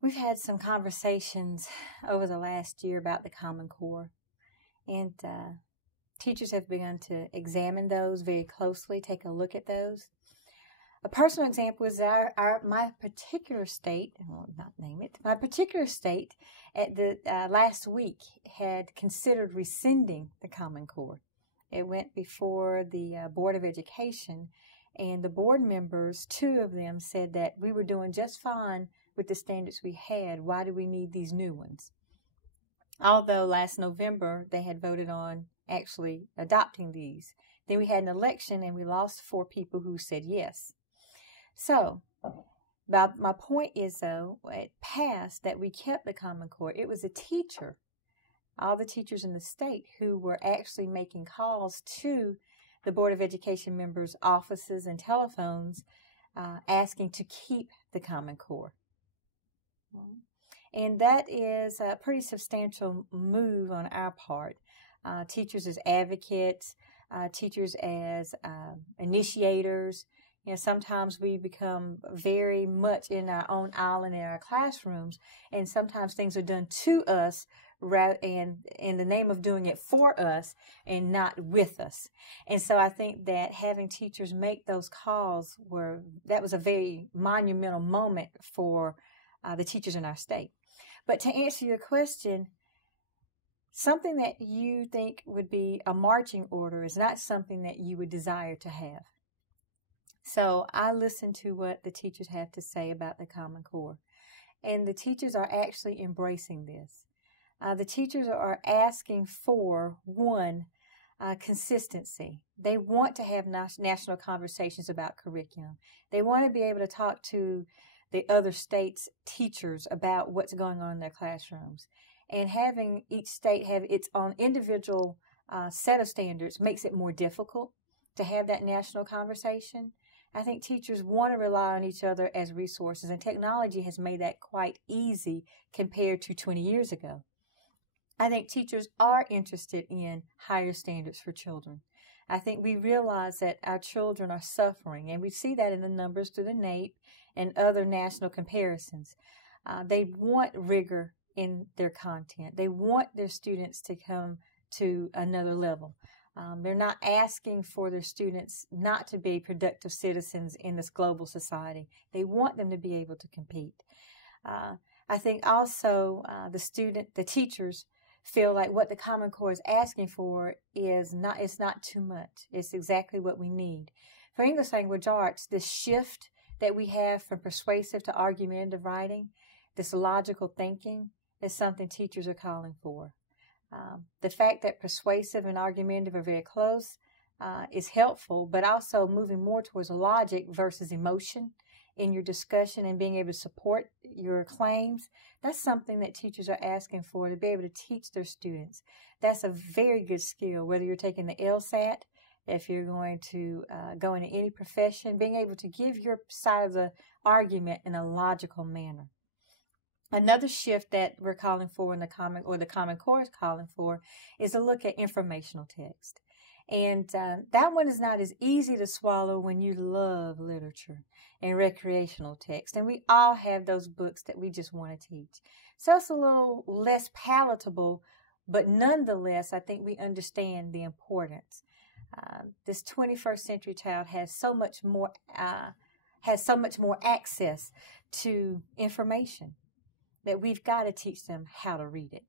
We've had some conversations over the last year about the Common Core, and teachers have begun to examine those very closely, take a look at those. A personal example is my particular state, I will not name it, my particular state at the last week had considered rescinding the Common Core. It went before the Board of Education, and the board members, 2 of them, said that we were doing just fine with the standards we had. Why do we need these new ones? Although last November they had voted on actually adopting these. Then we had an election and we lost 4 people who said yes. So, my point is, though, it passed that we kept the Common Core. It was a teacher, all the teachers in the state, who were actually making calls to the Board of Education members' offices and telephones asking to keep the Common Core. And that is a pretty substantial move on our part. Teachers as advocates, teachers as initiators. You know, sometimes we become very much in our own island in our classrooms, and sometimes things are done to us and in the name of doing it for us and not with us. And so I think that having teachers make those calls that was a very monumental moment for the teachers in our state. But to answer your question, something that you think would be a marching order is not something that you would desire to have. So I listen to what the teachers have to say about the Common Core. And the teachers are actually embracing this. The teachers are asking for, one, consistency. They want to have national conversations about curriculum. They want to be able to talk to the other states' teachers about what's going on in their classrooms. And having each state have its own individual set of standards makes it more difficult to have that national conversation. I think teachers want to rely on each other as resources, and technology has made that quite easy compared to 20 years ago. I think teachers are interested in higher standards for children. I think we realize that our children are suffering, and we see that in the numbers through the NAEP and other national comparisons. They want rigor in their content. They want their students to come to another level. They're not asking for their students not to be productive citizens in this global society. They want them to be able to compete. I think also the teachers feel like what the Common Core is asking for it's not too much. It's exactly what we need. For English language arts, the shift that we have from persuasive to argumentative writing, this logical thinking, is something teachers are calling for. The fact that persuasive and argumentative are very close is helpful, but also moving more towards logic versus emotion in your discussion and being able to support your claims, that's something that teachers are asking for, to be able to teach their students. That's a very good skill, whether you're taking the LSAT, if you're going to go into any profession, being able to give your side of the argument in a logical manner. Another shift that we're calling for in the Common Core is calling for is a look at informational text. And that one is not as easy to swallow when you love literature and recreational text. And we all have those books that we just want to teach. So it's a little less palatable, but nonetheless, I think we understand the importance. This 21st century child has so much more access to information that we've got to teach them how to read it.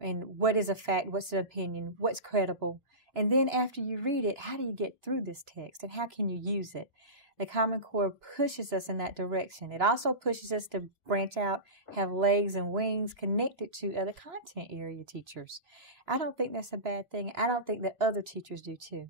And what is a fact, what's an opinion, what's credible. And then after you read it, how do you get through this text and how can you use it? The Common Core pushes us in that direction. It also pushes us to branch out, have legs and wings connected to other content area teachers. I don't think that's a bad thing. I don't think that other teachers do too.